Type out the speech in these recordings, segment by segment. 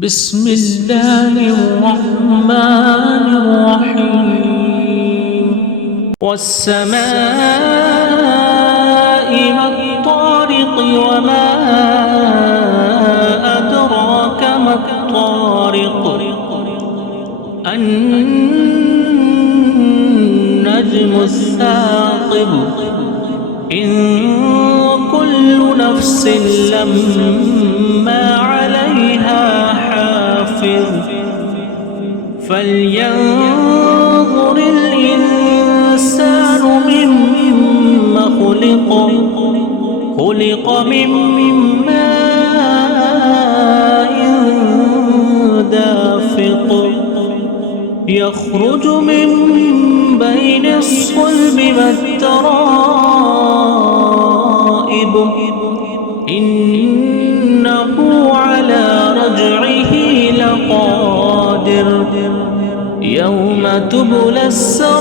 بسم الله الرحمن الرحيم والسماء والطارق وما أدراك ما الطارق النجم الثاقب إن كل نفس لما عليها حافظ فلينظر الإنسان مما خلق من ماء دافق يخرج من بين الصلب والترائب إنه على رجعه لقادر يوم تبلى السرائر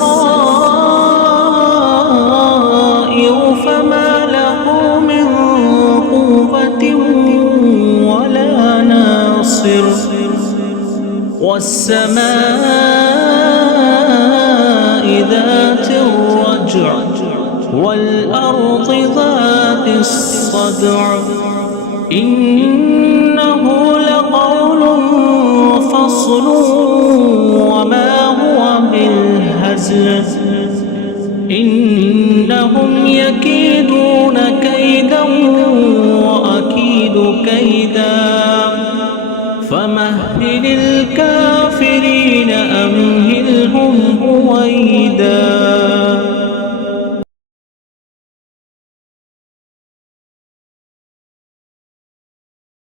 فما له من قوة ولا ناصر والسماء ذات الرجع والأرض ذات الصدع إنه لقول فصل وما هو بالهزل إنهم يكيدون كيدا وأكيد كيدا فمهل الكافرين أمهلهم رويدا.